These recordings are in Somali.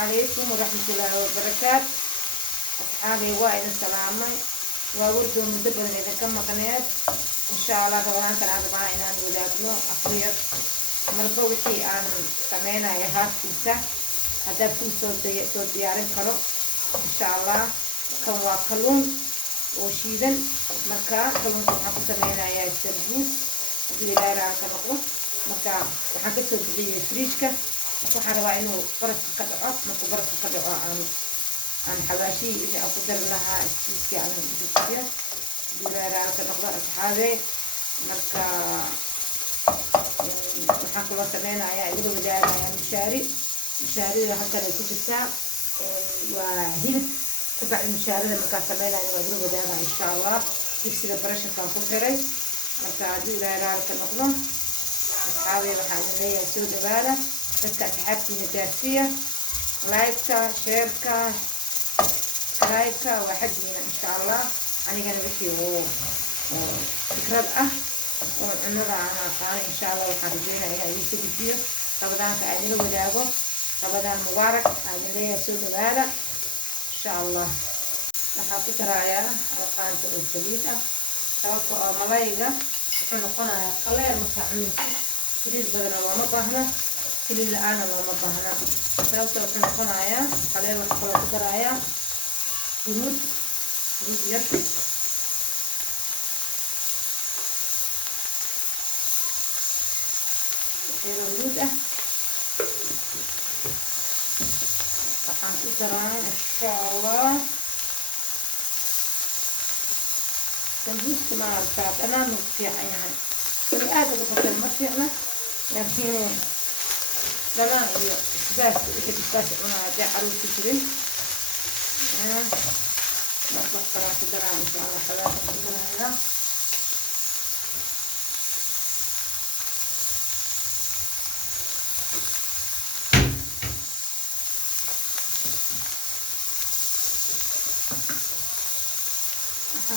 عليكم ورحمة الله وبركاته. أصحابي وائل السلامي ووردوا مدبر إذا كم قناة إن شاء الله طبعا كان عاد معنا ولادنا أخير مربوطي عن سمينا يهات كيسة هذا كل صوت يعرف كرو إن شاء الله كوا كلون وشيدن مركا كلون حكوا سمينا يا سبوس بلا رأي كنقول مركا وحكوا سبزي فريشكا waxaan rabaa inuu barafka ka dhaco markuu barafka ka dhaco aan xawaashi wixii aan ku dari lahaa iskiiska aan dusiyo dilaaraal ka noqdo asxaabe marka waxaan kula sameynayaa idin wadaagayaa mishaarida halkan ay ku jirtaa waa hilib kabacdi mishaarida markaan sameynaya waa idin wadaagaya insha allah digsiga barasharkaan ku xiray marka haddii dilaaraal ka noqdo asxaabe waxaan idin leeyahay soo dhawaada dadka asxaabtiina gaarsiiya لايكا شيركا سبسكرايبكا وحدينا إن شاء الله أنا جانا بكي فكرة ونرى أنا قاني إن شاء الله وحرجينا إلى يوسف فيديو طبعا كأجل وداغو طبعا مبارك أنا لي يسود هذا إن شاء الله لحظة رايا القانة السليدة سواء ملايقة وحنا قنا قليل مستعملين سليد بدنا ومطهنا كليل أنا وما بهنا سويت وحنا قنايا قليل وحنا قدرايا جنود يرفع خير الجودة طبعا قدرايا إن شاء الله تنبوس مع الفات أنا مفتيح يعني الآن قبل المفتيحنا لكن لا بس بس أنا جاء عروس تجري نطلق كمان كدران إن شاء الله حلال كدران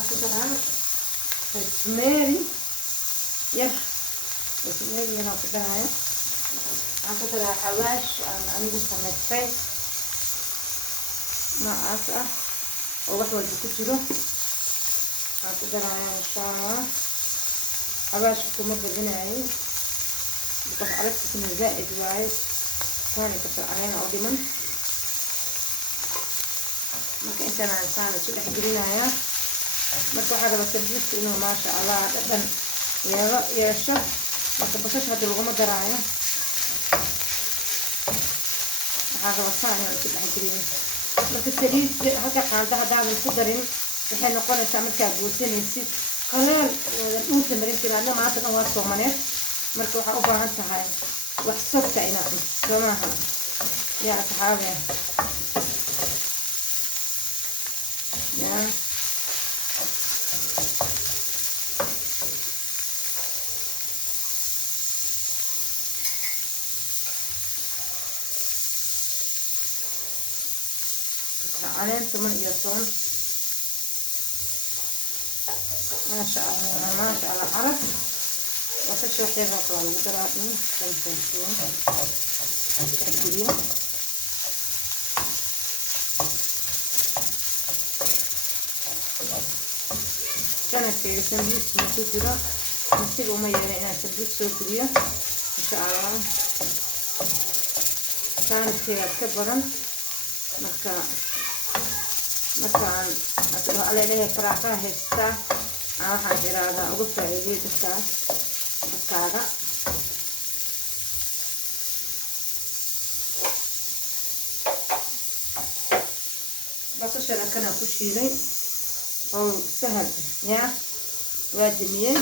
كدران اسمري اسمري أنا كدران aku telah hawas ani sampai maaf Allah wajib jiro aku telah inshallah hawas كما بدناي بقى عرفت من زائد وايد ثاني كسر علينا قديما ممكن انت انا انسان شو تحضرينا يا مركو حاجه بتلبس انه ما شاء الله يا شيخ ما تبصش هاد الغمه درايه هذا وصانع كده حجرين بس السليل هكا قانتها هذا الكدرين الحين نقول نستعمل كابوسين نسيت قليل نقول تمرين كده أنا ما أعطينا واسو منير مركوحة أوبا هانتا هاي وحسبت إنا سماها يا أصحابي يا علين ثمن يصون ما شاء الله ما شاء الله عرف بس شو حير رطوة القدراتني خمسين كثيرين كانت في سندويش مسوكرة نسيب أمي أنا سندويش سوكرية إن شاء الله كانت في كبرا markaan alaleeyahay faraaqaha haystaa waxaan iraadaa uga faa'iideey dadkaas dadkaaga basashana kana ku shiilay oo sahal yaa waa damiyey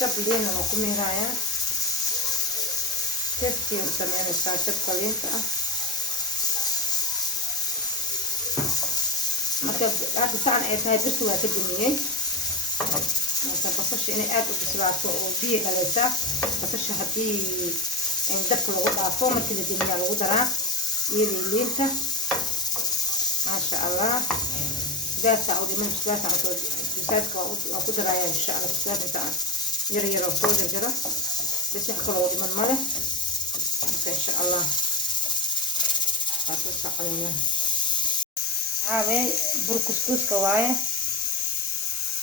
شبلين وكمي رايا تفكي وسمين الساعة شبلين marka aad saan ay tahay birtu waa ka damiyay basasha inay aad u bislaato oo biyo dhalaysaa. basasha haddii dabka lagu dhaafo markii la damiyaa lagu daraa iyadii liinta. maasha allah gaasa u dhiman gaasa bisaadka waa ku darayaa insha allah. bisaadka yar yar oo soo jarjaro bas wax kale oo dhiman male marka insha allah aasoo socodaya. caawe bur kuskuuska waaye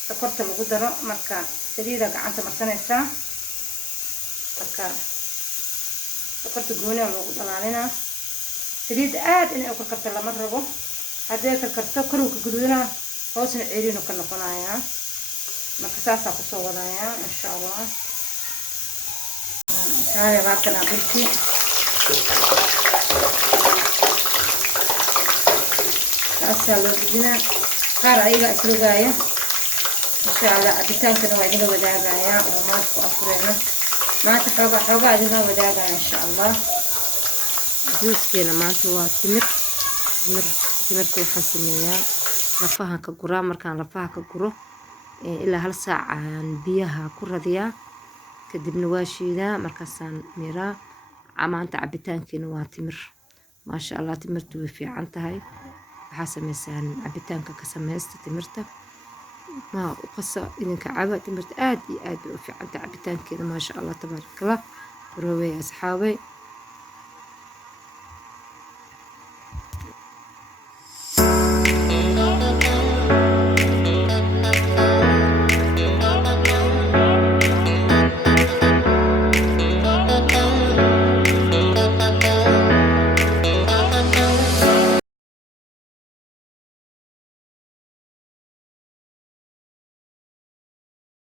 sokorta lagu daro marka saliida gacanta marsanaysaa. marka sokorta gooniya loogu dhalaalinaa. saliid aad inay u karkarto lama rabo. haddii karkarto korowka guduudana hoosna ceeriinu ka noqonayaa. marka saasaa kusoo wadayaa insha allah. caawe baatan burkii saasaa loo gudinaa. qaar ayaga islogaaya insha allah. cabitaankana waa idinla wadaagayaa oo maanta ku afureena. maanta xoogaa idinla wadaagaya insha allah. juuskeena maanta waa timirta waxaan sameeyaa lafahan ka guraa. markaan lafaha ka guro ilaa 1 saac aan biyaha ku radiyaa kadibna waa shiidaa markaasaan miiraa. maanta cabitaankeena waa timir. maasha allah timirtu way fiican tahay. waxaa sameysaan cabitaanka ka sameysta timirta ma u qasa idinka caba. timirta aad iyo aad bay u fiican tahay cabitaankeeda maasha allah tabaarakallah. warawey asxaabay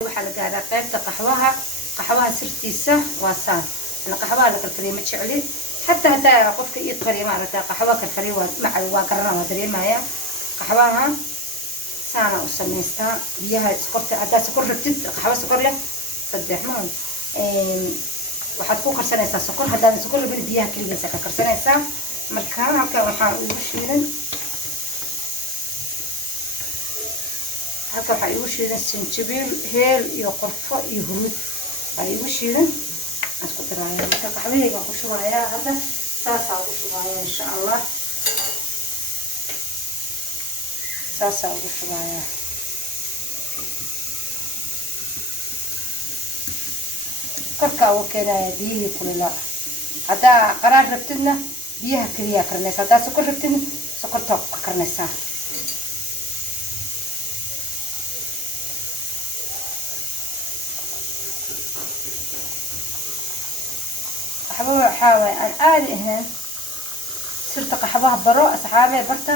waxaa la gaaraa qaybta qaxwaha sirtiisa waa saan. ana qaxwaha la karkariyo ma jecli. xataa hadaa qofka ii qariyo maaragtaa qaxwaha karkariyo waa garanaa waa dareemayaa. qaxwaha saana u samaystaa. biyaha sokorta haddaa sokor rabtid qaxwo sokor leh 3 maan waxaad ku karsanaysaa sokor. haddaadan sokor rabin biyaha keligiisa ka karsanaysaa. marka halkan waxaa ugu shiidan sinjibiil heel iyo qorfo iyo humid baa igu shiidan. aan isku daraaya marka qaxwahayga ku shubayaa. hadda saasaa ugu shubayaa insha allah. saasaa ugu shubayaa. korkaa ugu keenaya biyihii kulilaa. haddaa qaraar rabtidna biyaha keliyaa karinaysa. haddaa sokor rabtidna sokortaa ku karinaysaa. qaxwo waxaa waaye aan caadi ahayn. sirta qaxwaha baro asxaabe barta.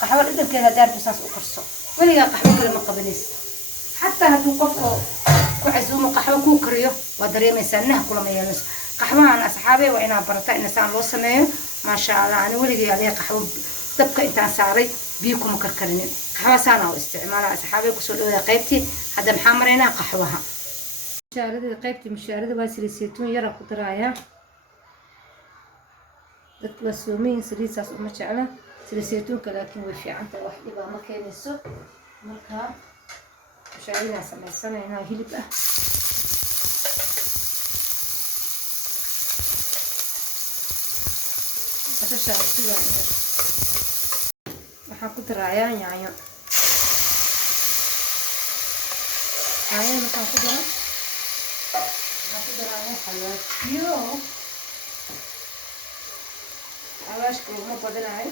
qaxwo dhadhankeeda daartu saas u karso. weligaa qaxwo kale ma qabanaysa. xataa hadduu qofku ku casuumo qaxwo kuu kariyo waa dareemaysaa nah kulama yeelanayso. qaxwahan asxaabe waa inaa barata in saan loo sameeyo. maasha allah ani weligay alee qaxwo dabka intaan saaray biyo kuma karkarinin. qaxwo saana u isticmaala asxaabe kusoo dhawada qaybtii. hadda maxaa maraynaa qaxwaha. qaybtii mushaarada waa saliid saytuun yara ku daraaya. dadka waa soomayin saliidsaas uma jecla. saliid saytuunka laakiin way fiican tahay wax dhibaa ma keenayso. marka mushaaradaa samaysanaynaa hilib ah. basashaa sidaa waxaan ku darayaa yaanyo. markaan ku daro xawaashka laguma badinayo.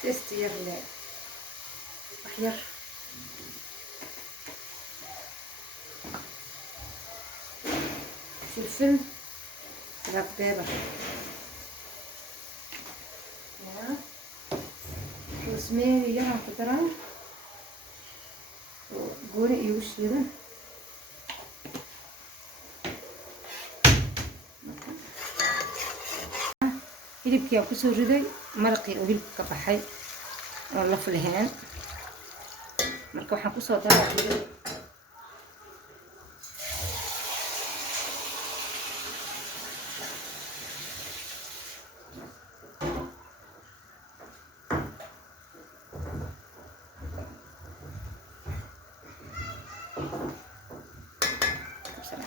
testi yar le wax yar. filfil black pepper rosemary yaraan ku daraa oo gooni iigu shiidan. hilibkii aan kusoo riday maraqii oo hilibka ka baxay oo laf lahayn. marka waxaan kusoo daraa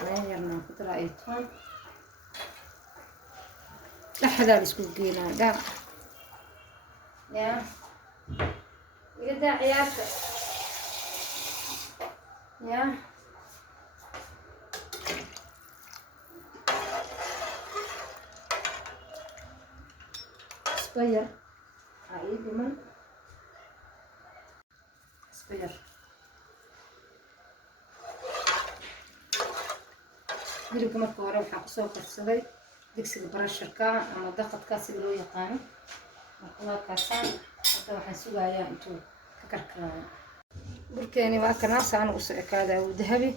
عليه يلا كتر أيتون لحدا يسكت جينا ده يا يدا عياك يا صغير عيد من صغير hilibka marka hore waxaa kusoo karsaday digsiga barasharka ama daqadka sida loo yaqaano marka waa kaasaan hadda waxaan sugayaa intuu ka karkaraayo burkeeni waa kana saan u soo ekaadaa uu dahabi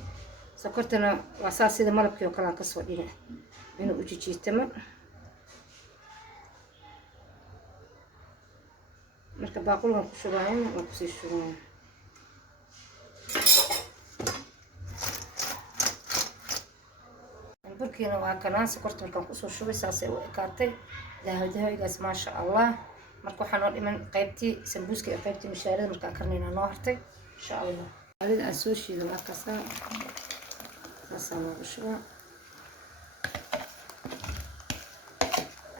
sokortana waa saas sida malabkii oo kale aan kasoo dhigay inuu u jijiitamo marka baaqulkan ku shubaayana waa kusii shubaya burkiina waa kanaan sokorta markaan kusoo shubay saasay u ekaatay dahabigaas maasha allah marka waxaa noo dhiman qaybtii sambuuska iyo qaybtii mishaarida markaan karnayna noo hartay insha allah alida aan soo shiido waa kasaa saasaa loogu shubaa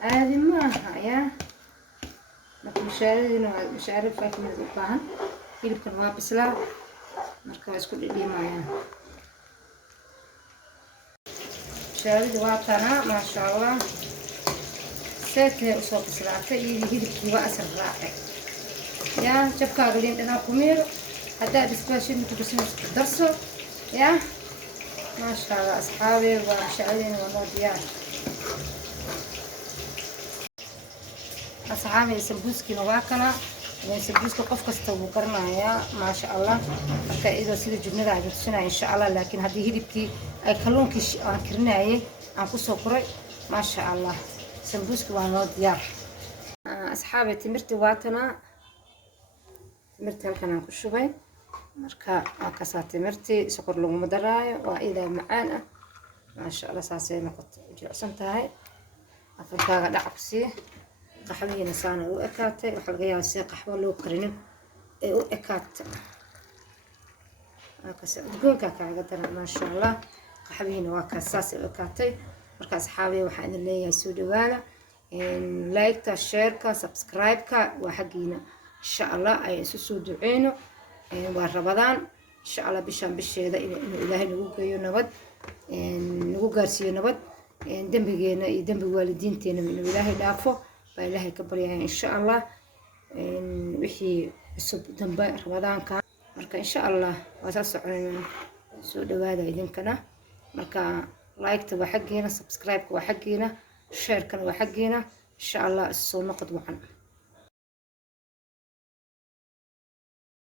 caadi maaha yaa marka mishaaradiina waa mishaarida 5 minutes u baahan hilibkan waa bislaa marka waa isku dhidhiimayaan شاردي واتنا ما شاء الله سيتها وصوت سرعتها يجي هيدي وأسر راقي يا شبكة قليل أنا كمير هدا بسباشين تبسمين درسوا يا ما شاء الله أصحابي ومشاهدين والنوديان أصحابي سبوسكي نواكنا سبوسكي قف كستو قرنا يا ما شاء الله marka iyadoo sida jubnada ay tusina insha Allah laakiin hadii hilibkii ay kalluunkii aan karinaayay aan ku soo koray ma sha Allah sambuuska waa noo diyaar asxaabi timirti waatana timirti halkan aan ku shubay marka waa ka saa timirti sokor lagu madaraayo waa ida macaan ah ma sha Allah saasay noqotay jilicsan tahay afarkaaga dhacabsi qaxwiyana saana u ekaatay waxa laga yaabaa si qaxwo loo karinin ee u ekaatay كسر دقوقك على قدر ما شاء الله قحبين وكاساس وكاتي مركز حاوي وحنا اللي يسود وانا لايك تا شير كا سبسكرايب كا وحقينا ان شاء الله اي سود عينه ورمضان ان شاء الله بشان بالشيء ذا انه الهي نوقيو نبض نوقارسيو نبض دنبغينا دنب والدينتنا من الهي دافو فالهي كبريا ان شاء الله وحي عصب دنب رمضان كان marka insha Allah waa soo soconayna soo dhawaada idinkana marka like-ta waa xageena subscribe-ka waa xageena share-kana waa xageena insha Allah soo noqod wacan